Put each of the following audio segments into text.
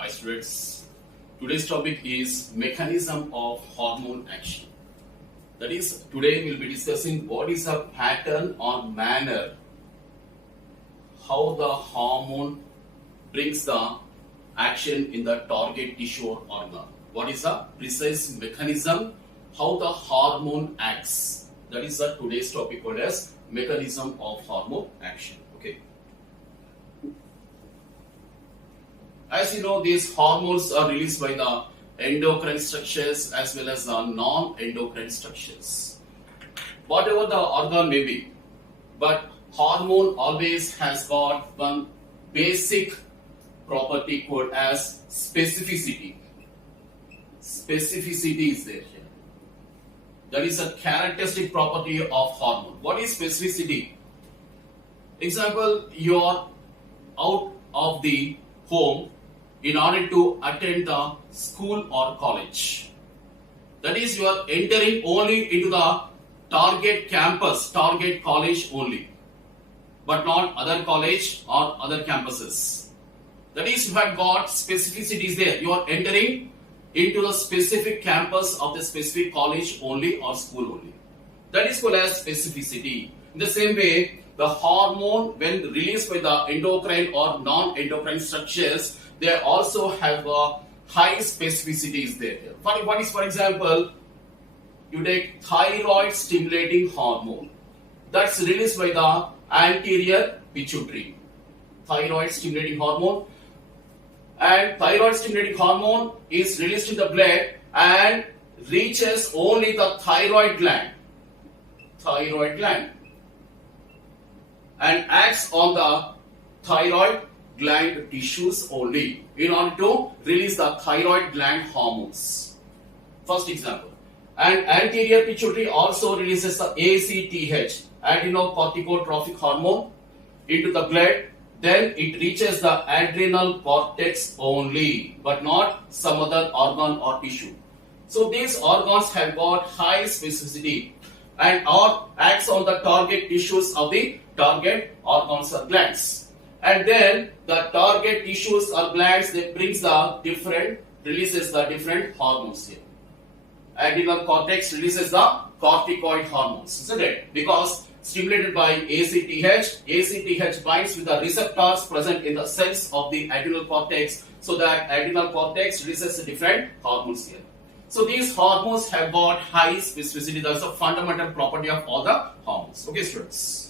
Hi students, today's topic is mechanism of hormone action. That is, today we'll be discussing what is a pattern or manner, how the hormone brings the action in the target tissue or organ. What is the precise mechanism, how the hormone acts. That is the today's topic called as mechanism of hormone action. Okay. As you know, these hormones are released by the endocrine structures as well as the non-endocrine structures. Whatever the organ may be, but hormone always has got one basic property called as specificity. Specificity is there here. That is a characteristic property of hormone. What is specificity? Example, you are out of the home in order to attend the school or college. That is, you are entering only into the target campus, target college only, but not other college or other campuses. That is, you have got specificities there. You are entering into the specific campus of the specific college only or school only. That is called as specificity. In the same way, the hormone, when released by the endocrine or non-endocrine structures, they also have a high specificities there. What is, for example, you take thyroid stimulating hormone. That's released by the anterior pituitary. Thyroid stimulating hormone. And thyroid stimulating hormone is released in the blood and reaches only the thyroid gland. Thyroid gland. And acts on the thyroid gland tissues only in order to release the thyroid gland hormones. First example. And anterior pituitary also releases the ACTH, adrenocorticotropic hormone, into the blood. Then it reaches the adrenal cortex only, but not some other organ or tissue. So these organs have got high specificity and or acts on the target tissues of the target organs or glands. And then the target tissues or glands, they releases the different hormones here. Adrenal cortex releases the corticoid hormones, isn't it? Because stimulated by ACTH binds with the receptors present in the cells of the adrenal cortex, so that adrenal cortex releases the different hormones here. So these hormones have got high specificity. That's a fundamental property of all the hormones. Okay, students.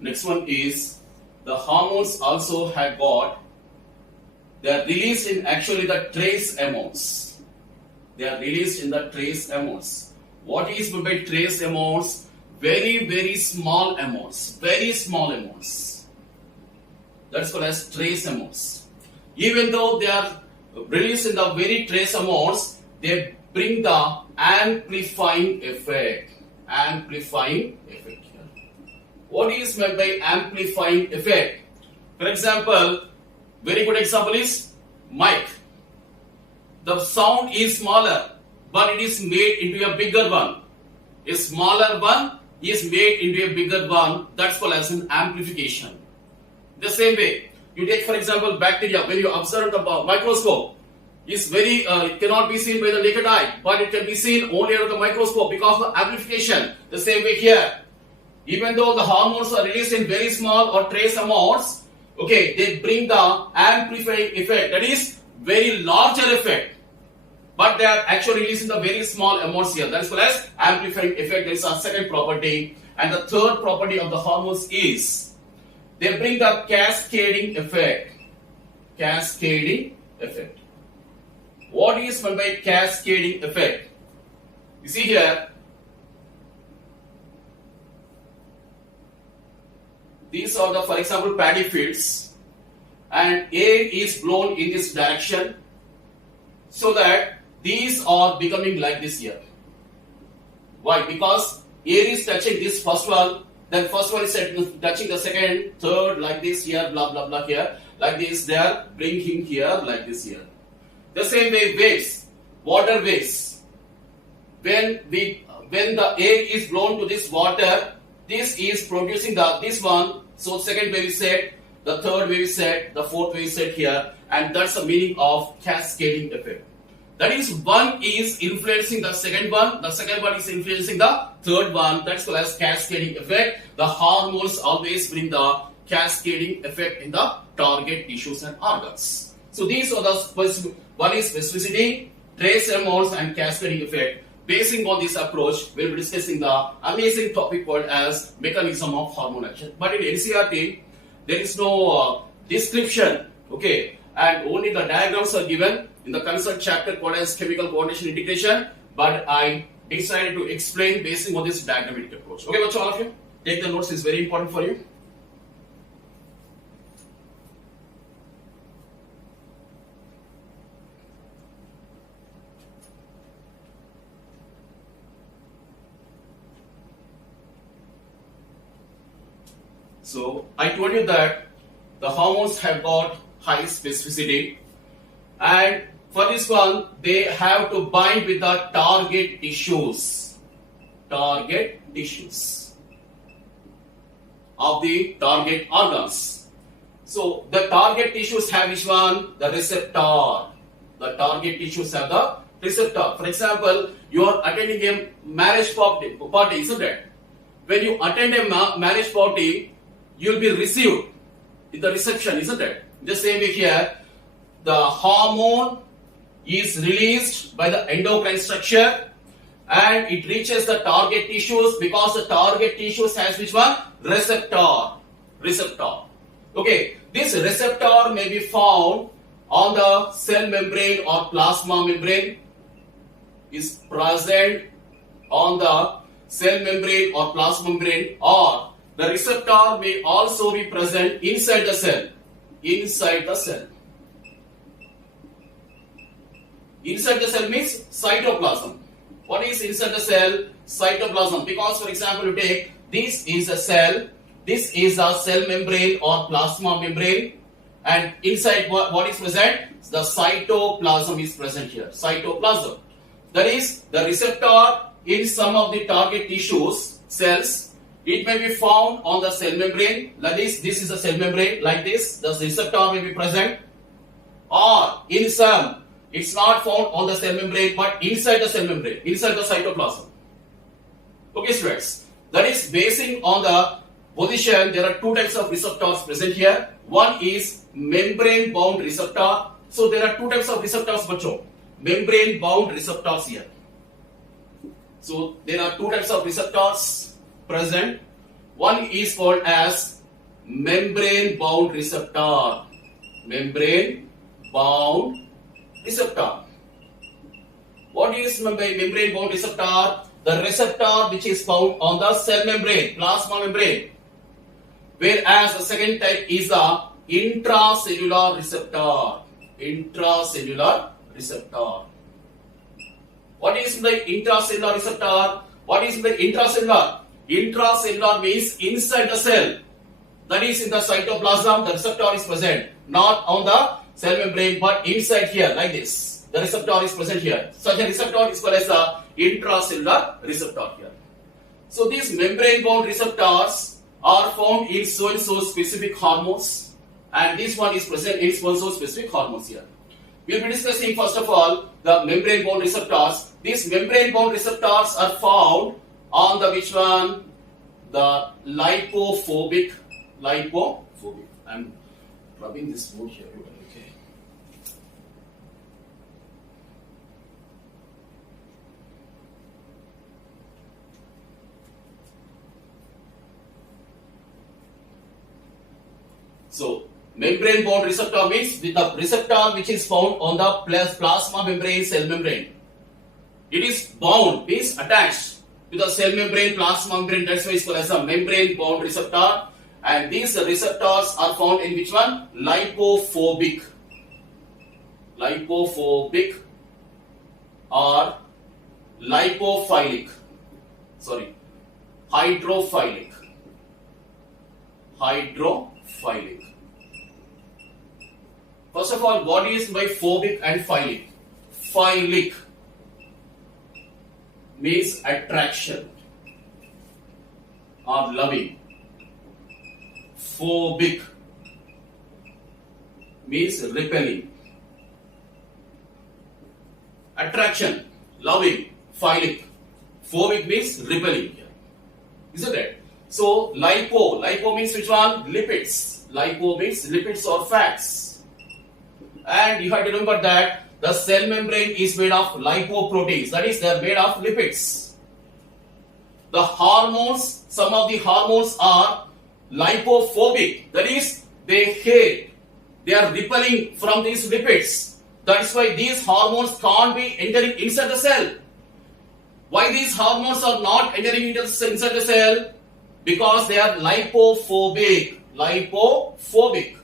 Next one is the hormones also have got, they are released in actually the trace amounts. They are released in the trace amounts. What is meant by trace amounts? Very, very small amounts. Very small amounts. That's called as trace amounts. Even though they are released in the very trace amounts, they bring the amplifying effect. Amplifying effect. What is meant by amplifying effect? For example, very good example is mic. The sound is smaller, but it is made into a bigger one. A smaller one is made into a bigger one. That's called as an amplification. The same way, you take for example bacteria. When you observe the microscope, it cannot be seen by the naked eye, but it can be seen only under the microscope because of amplification. The same way here. Even though the hormones are released in very small or trace amounts, okay, they bring the amplifying effect. That is very larger effect. But they are actually releasing the very small amounts here. That is called as amplifying effect. That is our second property. And the third property of the hormones is they bring the cascading effect. Cascading effect. What is meant by cascading effect? You see here, these are the, for example, paddy fields, and air is blown in this direction, so that these are becoming like this here. Why? Because air is touching this first one, then first one is touching the second, third, like this here, blah blah blah here, like this, they are bringing here, like this here. The same way waves. waterways. When the air is blown to this water, this is producing this one. So second way we said, the third way we said, the fourth way we said here, and that's the meaning of cascading effect. That is, one is influencing the second one is influencing the third one. That's called as cascading effect. The hormones always bring the cascading effect in the target tissues and organs. So these are the one is specificity, trace amounts, and cascading effect. Basing on this approach, we'll be discussing the amazing topic called as mechanism of hormone action. But in NCERT, there is no description, okay, and only the diagrams are given in the concerned chapter called as chemical coordination integration. But I decided to explain basing on this diagrammatic approach. Okay, all of you, take the notes, it's very important for you. So I told you that the hormones have got high specificity, and for this one they have to bind with the target tissues of the target organs. So the target tissues have which one? The receptor. The target tissues have the receptor. For example, you are attending a marriage party, isn't it? When you attend a marriage party, you'll be received in the reception, isn't it? The same way here, the hormone is released by the endocrine structure and it reaches the target tissues because the target tissues has which one? Receptor. Okay, this receptor may be found on the cell membrane or plasma membrane, is present on the cell membrane or plasma membrane, or the receptor may also be present inside the cell. Inside the cell means cytoplasm. What is inside the cell? Cytoplasm. Because for example, you take this is a cell, this is a cell membrane or plasma membrane, and inside what is present? The cytoplasm is present here. Cytoplasm. That is the receptor in some of the target tissues, cells. It may be found on the cell membrane, like this is a cell membrane, like this, the receptor may be present, or in some, it's not found on the cell membrane, but inside the cell membrane, inside the cytoplasm. Okay students, that is basing on the position. There are two types of receptors present here. One is membrane bound receptor. So there are two types of receptors, bacho. Membrane bound receptors here. So there are two types of receptors present. One is called as membrane bound receptor. Membrane bound receptor. What is membrane bound receptor? The receptor which is found on the cell membrane, plasma membrane. Whereas the second type is the intracellular receptor. Intracellular receptor. What is the intracellular receptor? What is the intracellular? Intracellular means inside the cell. That is in the cytoplasm, the receptor is present. Not on the cell membrane, but inside here, like this. The receptor is present here. Such a receptor is called as the intracellular receptor here. So these membrane bound receptors are found in so and so specific hormones, and this one is present in so and so specific hormones here. We will be discussing first of all the membrane bound receptors. These membrane bound receptors are found on the which one? The lipophobic. I'm rubbing this board here. Okay. So membrane bound receptor means with the receptor which is found on the plasma membrane, cell membrane. It is bound, means attached to the cell membrane, plasma membrane. That's why it's called as a membrane bound receptor. And these receptors are found in which one? Lipophobic. Lipophobic or lipophilic. Sorry, hydrophilic. Hydrophilic. First of all, what is by phobic and philic? Philic. means attraction or loving. Phobic means repelling. Attraction, loving, philic. Phobic means repelling here. Isn't it? So, lipo means which one? Lipids. Lipo means lipids or fats. And you have to remember that the cell membrane is made of lipoproteins. That is, they are made of lipids. The hormones, some of the hormones are lipophobic. That is, they hate. They are repelling from these lipids. That is why these hormones can't be entering inside the cell. Why these hormones are not entering inside the cell? Because they are lipophobic. Lipophobic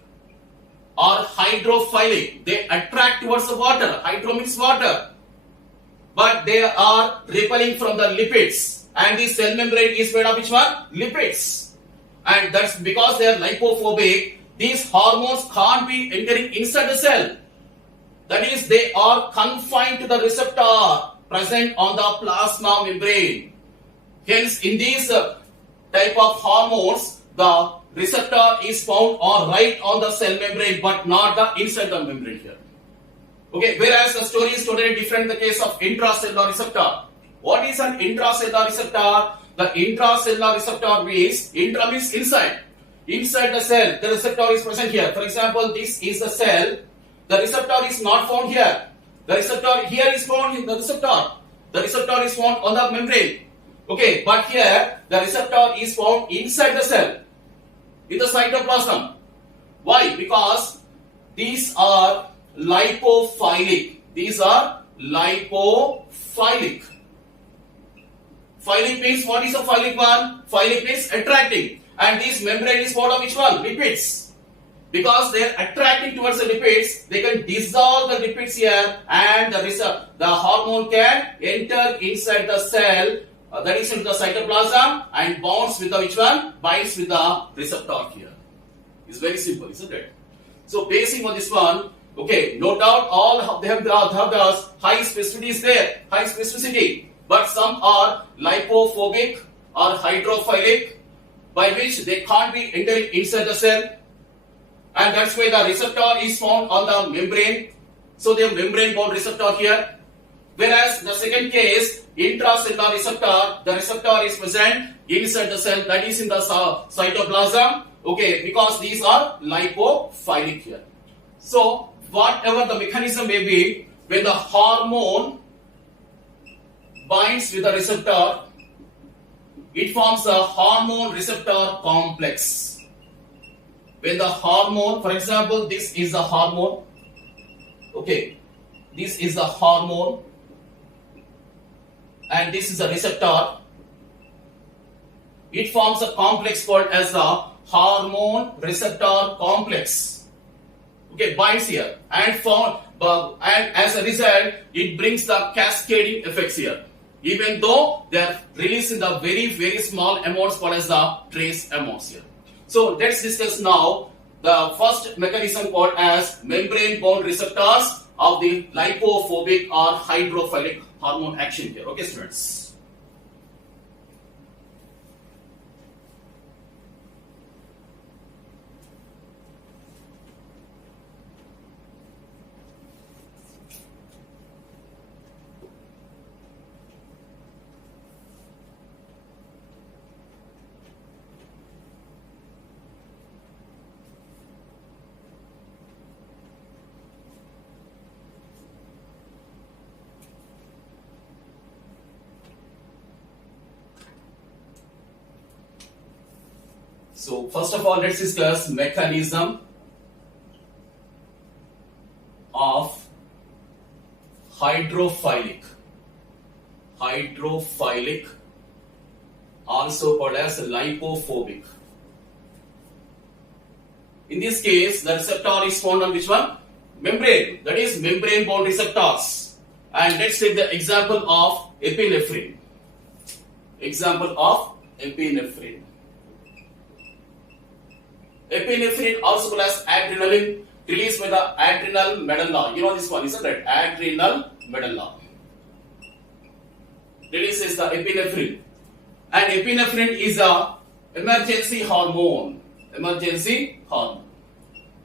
or hydrophilic. They attract towards the water. Hydro means water. But they are repelling from the lipids. And the cell membrane is made of which one? Lipids. And that's because they are lipophobic. These hormones can't be entering inside the cell. That is, they are confined to the receptor present on the plasma membrane. Hence, in these type of hormones, the receptor is found right on the cell membrane, but not the inside the membrane here. Okay, whereas the story is totally different in the case of intracellular receptor. What is an intracellular receptor? The intracellular receptor means, intra means inside. Inside the cell, the receptor is present here. For example, this is the cell. The receptor is not found here. The receptor here is found in the receptor. The receptor is found on the membrane. Okay, but here the receptor is found inside the cell, in the cytoplasm. Why? Because these are lipophilic. These are lipophilic. Philic means, what is a philic one? Philic means attracting. And this membrane is found of which one? Lipids. Because they are attracting towards the lipids, they can dissolve the lipids here, and the hormone can enter inside the cell, that is into the cytoplasm, and bonds with the which one? Binds with the receptor here. It's very simple, isn't it? So basing on this one, okay, no doubt all they have the high specificity is there, high specificity, but some are lipophobic or hydrophilic, by which they can't be entering inside the cell. And that's why the receptor is found on the membrane. So they have membrane bound receptor here. Whereas the second case, intracellular receptor, the receptor is present inside the cell, that is in the cytoplasm. Okay, because these are lipophilic here. So whatever the mechanism may be, when the hormone binds with the receptor, it forms a hormone receptor complex. When the hormone, for example, this is the hormone. Okay, this is the hormone, and this is the receptor. It forms a complex called as the hormone receptor complex. Okay, binds here, and as a result, it brings the cascading effects here. Even though they are released in the very, very small amounts called as the trace amounts here. So let's discuss now the first mechanism called as membrane bound receptors of the lipophobic or hydrophilic hormone action here. Okay, students. So first of all, let's discuss mechanism of hydrophilic. Hydrophilic, also called as lipophobic. In this case, the receptor is found on which one? Membrane. That is membrane bound receptors. And let's take the example of epinephrine. Example of epinephrine. Epinephrine, also called as adrenaline, released by the adrenal medulla. You know this one, isn't it? Adrenal medulla. Releases the epinephrine. And epinephrine is a emergency hormone. Emergency hormone.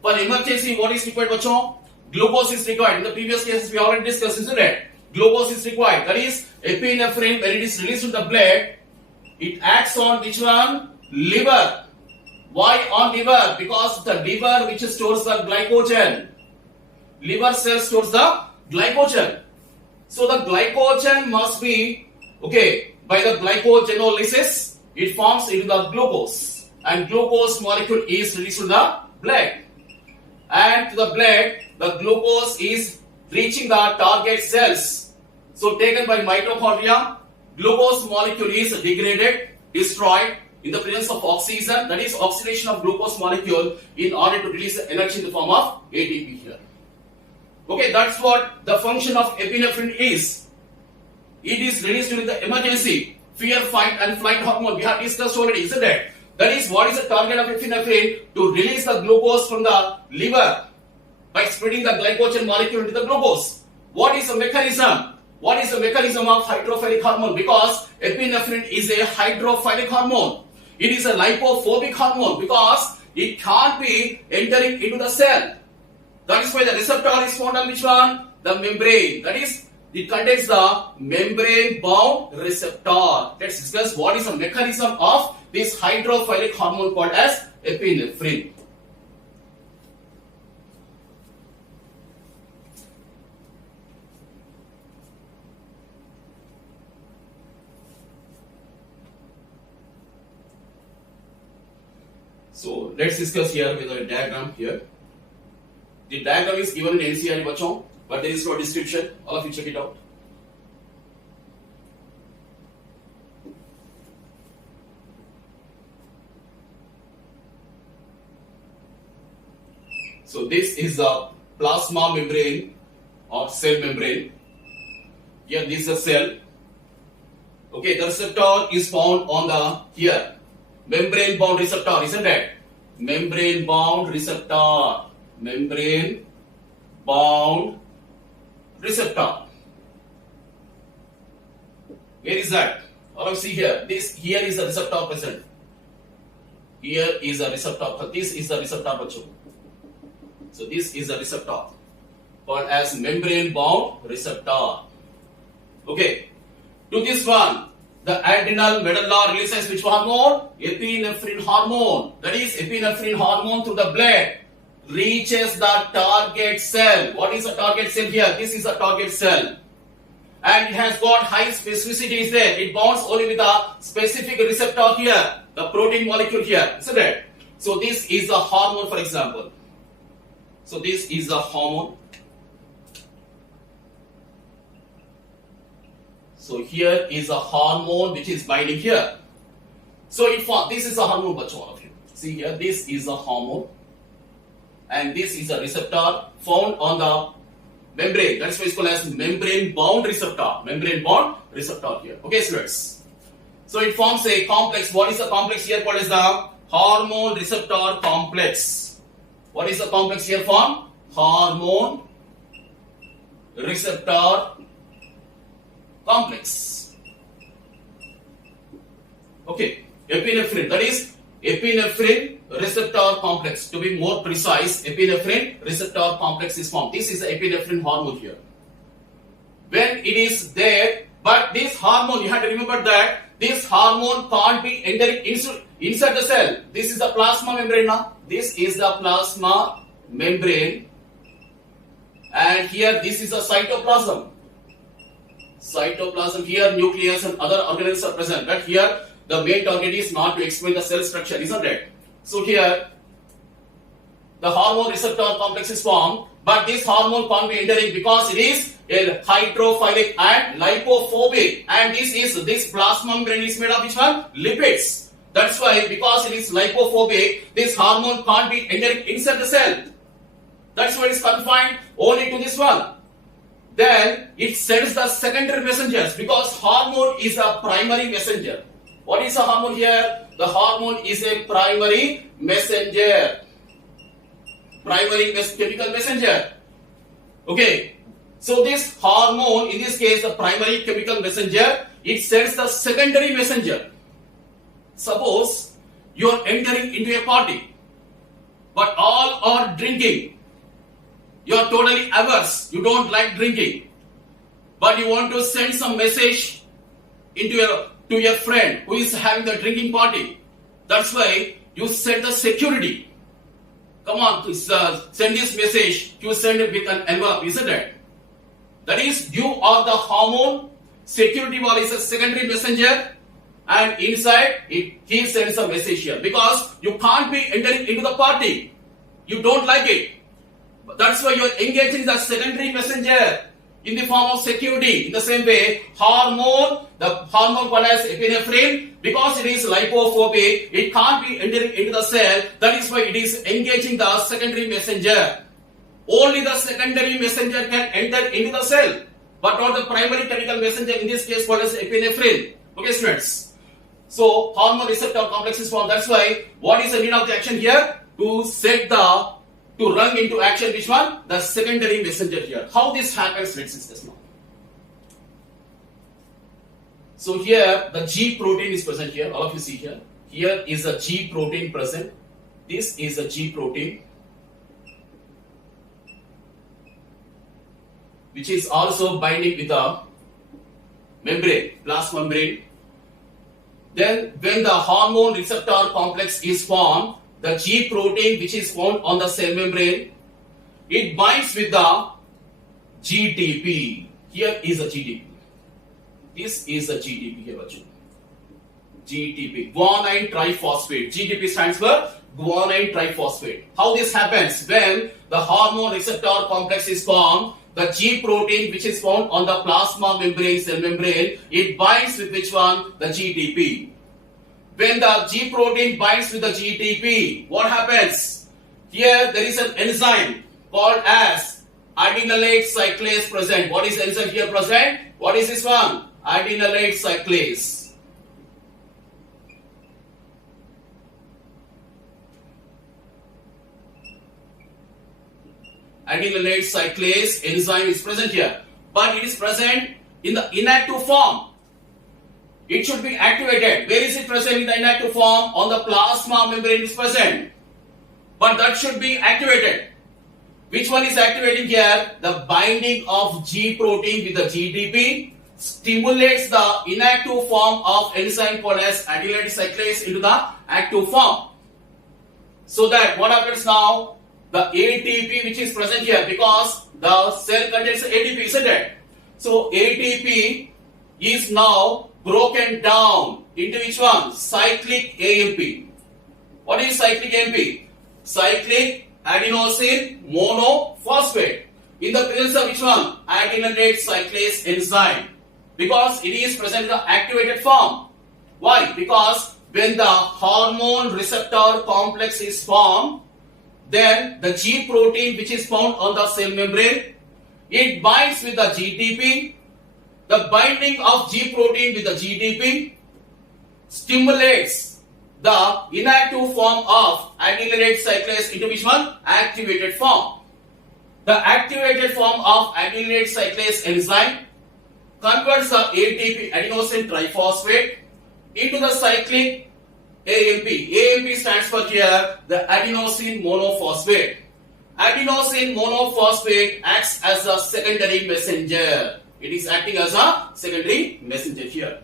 For emergency, what is required, bachon? Glucose is required. In the previous cases, we already discussed, isn't it? Glucose is required. That is, epinephrine, when it is released to the blood, it acts on which one? Liver. Why on liver? Because the liver which stores the glycogen. Liver cells stores the glycogen. So the glycogen must be, okay, by the glycogenolysis, it forms into the glucose. And glucose molecule is released to the blood. And to the blood, the glucose is reaching the target cells. So taken by mitochondria, glucose molecule is degraded, destroyed in the presence of oxygen, that is oxidation of glucose molecule in order to release energy in the form of ATP here. Okay, that's what the function of epinephrine is. It is released during the emergency, fear, fight and flight hormone. We have discussed already, isn't it? That is, what is the target of epinephrine? To release the glucose from the liver by spreading the glycogen molecule into the glucose. What is the mechanism? What is the mechanism of hydrophilic hormone? Because epinephrine is a hydrophilic hormone. It is a lipophobic hormone because it can't be entering into the cell. That is why the receptor is found on which one? The membrane. That is, it contains the membrane-bound receptor. Let's discuss what is the mechanism of this hydrophilic hormone called as epinephrine. So let's discuss here with a diagram here. The diagram is given in NCERT, bachon, but there is no description. All of you check it out. So this is the plasma membrane or cell membrane. Here this is a cell. Okay, the receptor is found on the here. Membrane bound receptor, isn't it? Membrane bound receptor. Membrane bound receptor. Where is that? All of you see here. This here is the receptor present. Here is a receptor. This is the receptor, bacho. So this is a receptor called as membrane bound receptor. Okay. To this one, the adrenal medulla releases which hormone? Epinephrine hormone. That is, epinephrine hormone through the blood reaches the target cell. What is the target cell here? This is the target cell. And it has got high specificity is there. It bonds only with a specific receptor here, the protein molecule here, isn't it? So this is the hormone, for example. So this is the hormone. So here is a hormone which is binding here. So this is a hormone, but all of you see here, this is a hormone, and this is a receptor found on the membrane. That's why it's called as membrane bound receptor. Membrane bound receptor here. Okay, students. So it forms a complex. What is the complex here called as the hormone receptor complex? What is the complex here formed? Hormone receptor complex. Okay, epinephrine, that is epinephrine receptor complex. To be more precise, epinephrine receptor complex is formed. This is the epinephrine hormone here. When it is there, but this hormone, you have to remember that this hormone can't be entering inside the cell. This is the plasma membrane now. This is the plasma membrane, and here this is the cytoplasm. Cytoplasm, here nucleus and other organelles are present, but here the main target is not to explain the cell structure, isn't it? So here the hormone receptor complex is formed, but this hormone can't be entering because it is a hydrophilic and lipophobic, and this plasma membrane is made of which one? Lipids. That's why, because it is lipophobic, this hormone can't be entering inside the cell. That's why it is confined only to this one. Then it sends the secondary messengers, because hormone is a primary messenger. What is the hormone here? The hormone is a primary messenger. Primary chemical messenger. Okay. So this hormone, in this case the primary chemical messenger, it sends the secondary messenger. Suppose you are entering into a party, but all are drinking. You are totally averse, you don't like drinking, but you want to send some message to your friend who is having the drinking party. That's why you send the security. Come on, send this message. You send it with an envelope, isn't it? That is, you are the hormone. Security wall is a secondary messenger, and inside he sends a message here because you can't be entering into the party. You don't like it. That's why you are engaging the secondary messenger in the form of security. In the same way, hormone, the hormone called as epinephrine, because it is lipophobic, it can't be entering into the cell. That is why it is engaging the secondary messenger. Only the secondary messenger can enter into the cell, but not the primary chemical messenger, in this case called as epinephrine. Okay, students. So, hormone receptor complex is formed. That's why, what is the need of the action here? To run into action, which one? The secondary messenger here. How this happens, let's discuss now. So here, the G protein is present here. All of you see here. Here is a G protein present. This is a G protein, which is also binding with the membrane, plasma membrane. Then, when the hormone receptor complex is formed, the G protein, which is found on the cell membrane, it binds with the GTP. Here is a GTP. This is a GTP here, GTP, guanine triphosphate. GTP stands for guanine triphosphate. How this happens? When the hormone receptor complex is formed, the G protein, which is found on the plasma membrane, cell membrane, it binds with which one? The GTP. When the G protein binds with the GTP, what happens? Here there is an enzyme called as adenylate cyclase present. What is enzyme here present? What is this one? Adenylate cyclase. Adenylate cyclase enzyme is present here, but it is present in the inactive form. It should be activated. Where is it present in the inactive form? On the plasma membrane is present. But that should be activated. Which one is activating here? The binding of G protein with the GTP stimulates the inactive form of enzyme called as adenylate cyclase into the active form. So that what happens now? The ATP which is present here, because the cell contains ATP, isn't it? So ATP is now broken down into which one? Cyclic AMP. What is cyclic AMP? Cyclic adenosine monophosphate. In the presence of which one? Adenylate cyclase enzyme. Because it is present in the activated form. Why? Because when the hormone receptor complex is formed, then the G protein, which is found on the cell membrane, it binds with the GTP. The binding of G protein with the GTP stimulates the inactive form of adenylate cyclase into which one? Activated form. The activated form of adenylate cyclase enzyme converts the ATP, adenosine triphosphate, into the cyclic AMP. AMP stands for here the adenosine monophosphate. Adenosine monophosphate acts as a secondary messenger. It is acting as a secondary messenger here.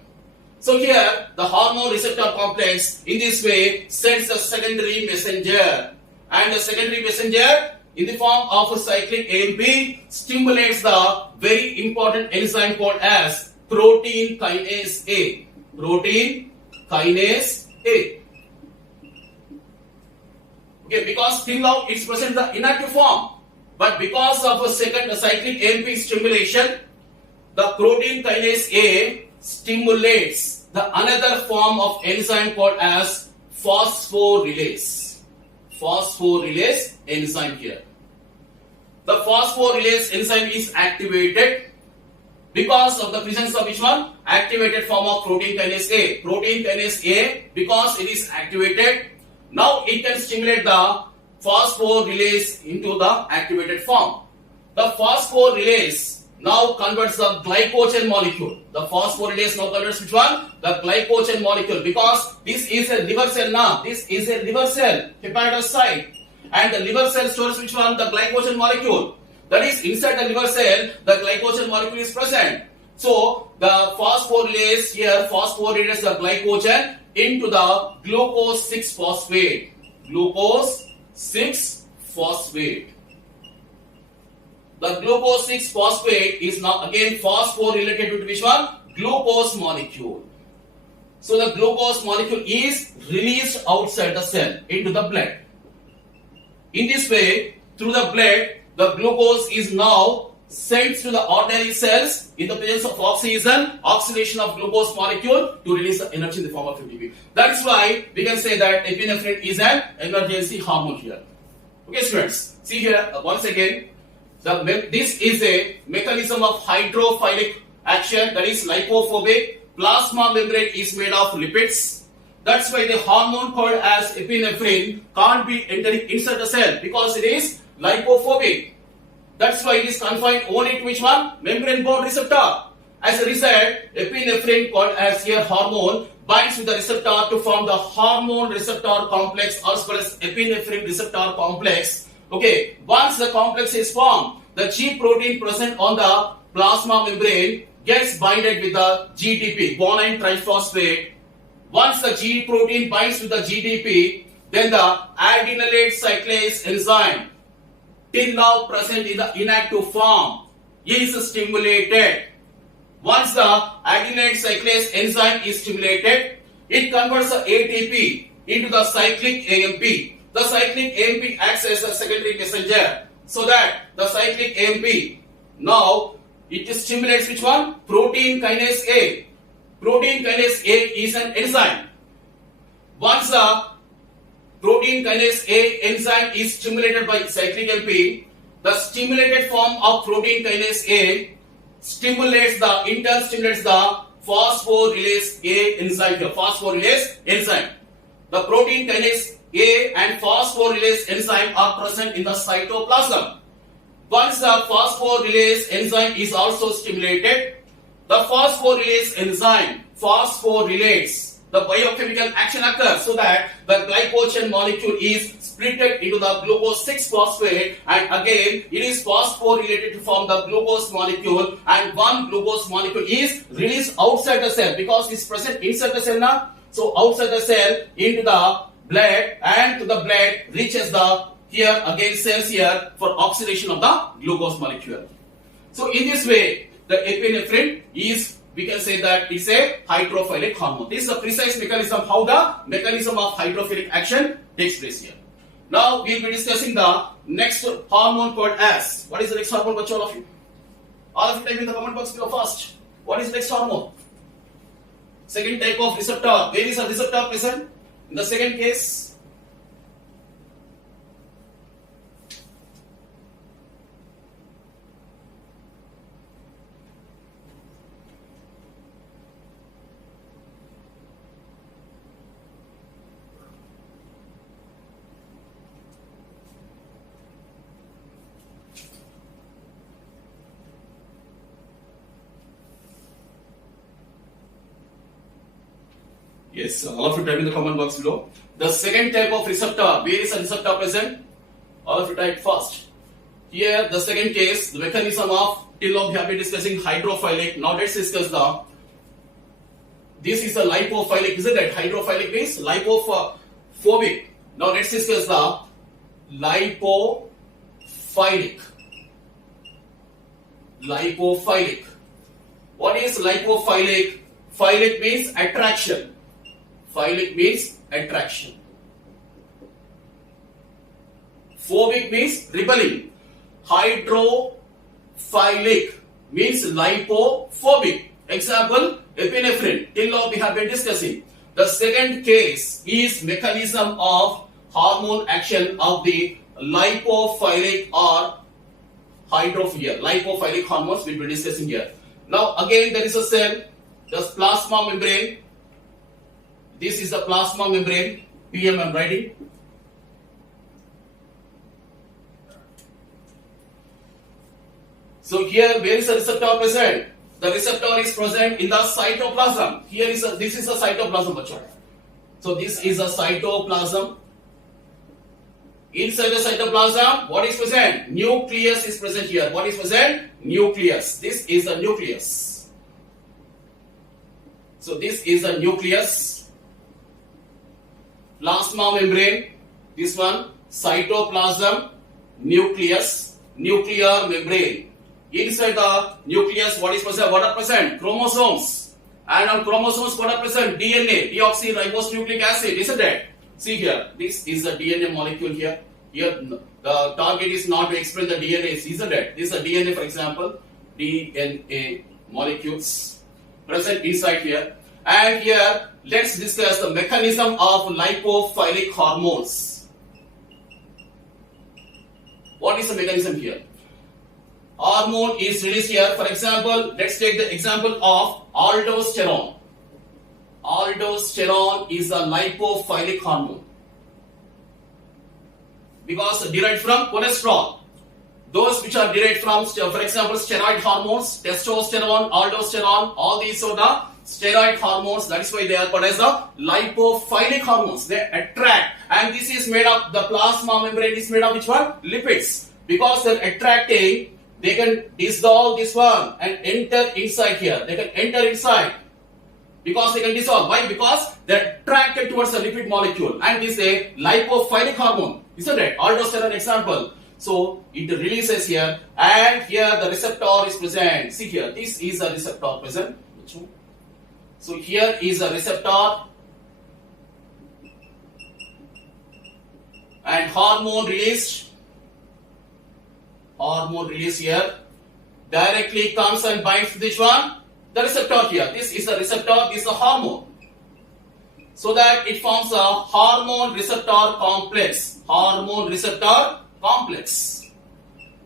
So here the hormone receptor complex in this way sends a secondary messenger, and the secondary messenger in the form of a cyclic AMP stimulates the very important enzyme called as protein kinase A. Protein kinase A. Okay, because till now it's present in the inactive form, but because of a second cyclic AMP stimulation, the protein kinase A stimulates the another form of enzyme called as phosphorylase. Phosphorylase enzyme here. The phosphorylase enzyme is activated because of the presence of which one? Activated form of protein kinase A. Protein kinase A, because it is activated, now it can stimulate the phosphorylase into the activated form. The phosphorylase now converts the glycogen molecule. The phosphorylates now converts which one? The glycogen molecule, because this is a liver cell now. This is a liver cell, hepatocyte. And the liver cell stores which one? The glycogen molecule. That is, inside the liver cell, the glycogen molecule is present. So, the phosphorylase here phosphorylates the glycogen into the glucose 6-phosphate. Glucose 6-phosphate. The glucose 6-phosphate is now again phosphorylated to which one? Glucose molecule. So the glucose molecule is released outside the cell into the blood. In this way, through the blood, the glucose is now sent to the ordinary cells in the presence of oxygen, oxidation of glucose molecule to release the energy in the form of ATP. That is why we can say that epinephrine is an emergency hormone here. Okay, students, see here once again. This is a mechanism of hydrophilic action, that is lipophobic. Plasma membrane is made of lipids. That's why the hormone called as epinephrine can't be entering inside the cell because it is lipophobic. That's why it is confined only to which one? Membrane bound receptor. As a result, epinephrine called as here hormone binds with the receptor to form the hormone receptor complex, as well as epinephrine receptor complex. Okay, once the complex is formed, the G protein present on the plasma membrane gets binded with the GTP, guanine triphosphate. Once the G protein binds with the GTP, then the adenylate cyclase enzyme, till now present in the inactive form, is stimulated. Once the adenylate cyclase enzyme is stimulated, it converts the ATP into the cyclic AMP. The cyclic AMP acts as a secondary messenger, so that the cyclic AMP now it stimulates which one? Protein kinase A. Protein kinase A is an enzyme. Once the protein kinase A enzyme is stimulated by cyclic AMP, the stimulated form of protein kinase A stimulates the phosphorylase A enzyme here. Phosphorylase enzyme. The protein kinase A and phosphorylase enzyme are present in the cytoplasm. Once the phosphorylase enzyme is also stimulated, the phosphorylase enzyme phosphorylates. The biochemical action occurs so that the glycogen molecule is splitted into the glucose 6-phosphate, and again it is phosphorylated to form the glucose molecule, and one glucose molecule is released outside the cell because it's present inside the cell now. So outside the cell into the blood, and to the blood reaches the here again cells here for oxidation of the glucose molecule. So in this way, the epinephrine is, we can say that it's a hydrophilic hormone. This is a precise mechanism how the mechanism of hydrophilic action takes place here. Now we will be discussing the next hormone called as. What is the next hormone, all of you? All of you type in the comment box below first. What is the next hormone? Second type of receptor. Where is a receptor present? In the second case, yes, all of you type in the comment box below. The second type of receptor, where is a receptor present? All of you type first. Here, the second case, the mechanism of, till now we have been discussing hydrophilic. Now let's discuss the, this is a lipophilic, isn't it? Hydrophilic means lipophobic. Now let's discuss the lipophilic. Lipophilic. What is lipophilic? Philic means attraction. Philic means attraction. Phobic means repelling. Hydrophilic means lipophobic. Example, epinephrine. Till now we have been discussing. The second case is mechanism of hormone action of the lipophilic or hydrophilic. Lipophilic hormones we will be discussing here. Now again there is a cell, the plasma membrane. This is the plasma membrane, PM I'm writing. So here, where is the receptor present? The receptor is present in the cytoplasm. Here is this is a cytoplasm, bachcho. So this is a cytoplasm. Inside the cytoplasm, what is present? Nucleus is present here. What is present? Nucleus. This is the nucleus. So this is the nucleus. Plasma membrane. This one, cytoplasm, nucleus, nuclear membrane. Inside the nucleus, what is present? What are present? Chromosomes. And on chromosomes, what are present? DNA, deoxyribonucleic acid, isn't it? See here, this is the DNA molecule here. Here, the target is not to explain the DNA, isn't it? This is the DNA, for example, DNA molecules present inside here. And here, let's discuss the mechanism of lipophilic hormones. What is the mechanism here? Hormone is released here. For example, let's take the example of aldosterone. Aldosterone is a lipophilic hormone because derived from cholesterol. Those which are derived from, for example, steroid hormones, testosterone, aldosterone, all these are the steroid hormones. That is why they are called as the lipophilic hormones. They attract, and this is made of, the plasma membrane is made of which one? Lipids. Because they're attracting, they can dissolve this one and enter inside here. They can enter inside because they can dissolve. Why? Because they're attracted towards a lipid molecule, and this is a lipophilic hormone, isn't it? Aldosterone example. So it releases here, and here the receptor is present. See here, this is a receptor present. So here is a receptor, and hormone released. Hormone release here directly comes and binds to this one, the receptor here. This is the receptor, this is the hormone. So that it forms a hormone receptor complex. Hormone receptor complex.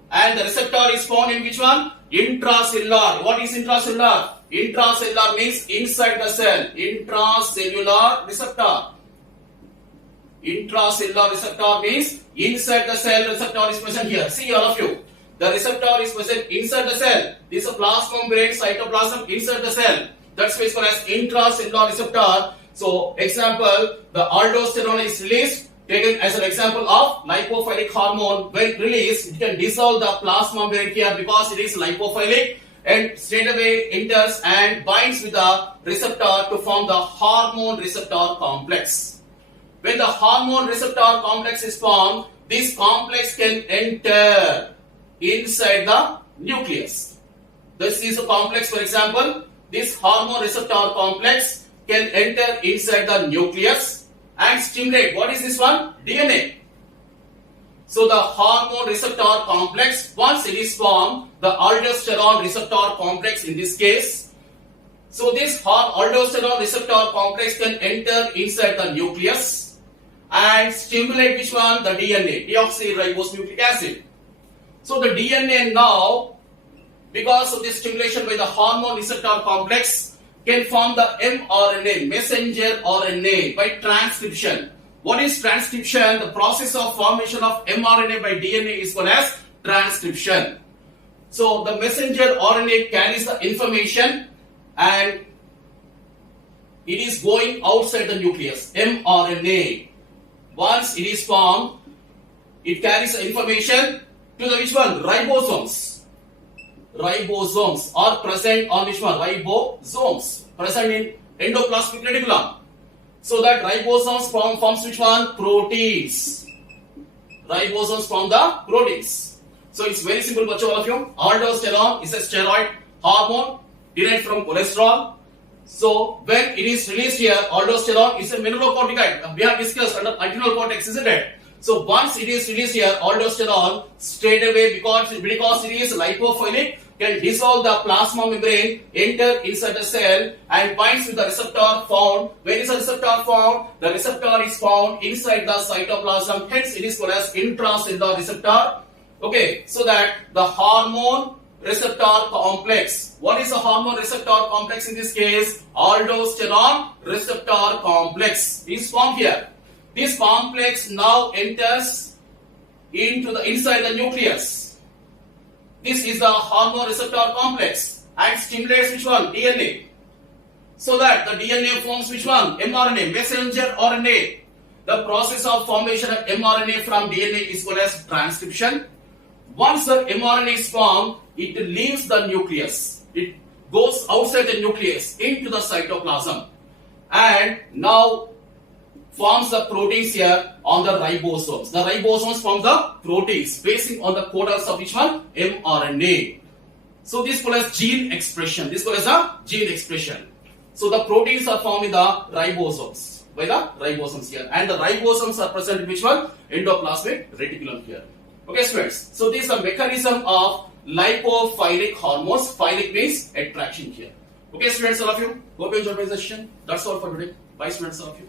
And the receptor is found in which one? Intracellular. What is intracellular? Intracellular means inside the cell. Intracellular receptor. Intracellular receptor means inside the cell receptor is present here. See all of you. The receptor is present inside the cell. This is a plasma membrane, cytoplasm inside the cell. That's why it's called as intracellular receptor. So, example, the aldosterone is released, taken as an example of lipophilic hormone. When released, it can dissolve the plasma membrane here because it is lipophilic, and straight away enters and binds with the receptor to form the hormone receptor complex. When the hormone receptor complex is formed, this complex can enter inside the nucleus. This is a complex, for example, this hormone receptor complex can enter inside the nucleus and stimulate. What is this one? DNA. So the hormone receptor complex, once it is formed, the aldosterone receptor complex in this case. So this aldosterone receptor complex can enter inside the nucleus and stimulate which one? The DNA, deoxyribonucleic acid. So the DNA now, because of this stimulation by the hormone receptor complex, can form the mRNA, messenger RNA, by transcription. What is transcription? The process of formation of mRNA by DNA is called as transcription. So the messenger RNA carries the information and it is going outside the nucleus, mRNA. Once it is formed, it carries the information to the which one? Ribosomes. Ribosomes are present on which one? Ribosomes present in endoplasmic reticulum. So that ribosomes forms which one? Proteins. Ribosomes form the proteins. So it's very simple, all of you. Aldosterone is a steroid hormone derived from cholesterol. So when it is released here, aldosterone is a mineralocorticoid. We have discussed under adrenal cortex, isn't it? So once it is released here, aldosterone straight away, because it is lipophilic, can dissolve the plasma membrane, enter inside the cell and binds with the receptor found. Where is the receptor found? The receptor is found inside the cytoplasm. Hence it is called as intracellular receptor. Okay, so that the hormone receptor complex. What is the hormone receptor complex in this case? Aldosterone receptor complex is formed here. This complex now enters into the inside the nucleus. This is the hormone receptor complex and stimulates which one? DNA. So that the DNA forms which one? mRNA, messenger RNA. The process of formation of mRNA from DNA is called as transcription. Once the mRNA is formed, it leaves the nucleus. It goes outside the nucleus into the cytoplasm and now forms the proteins here on the ribosomes. The ribosomes form the proteins basing on the codons of which one? mRNA. So this is called as gene expression. This is called as a gene expression. So the proteins are formed in the ribosomes by the ribosomes here, and the ribosomes are present in which one? Endoplasmic reticulum here. Okay, students. So this is a mechanism of lipophilic hormones. Philic means attraction here. Okay, students, all of you. Hope you enjoyed my session. That's all for today. Bye, students, all of you.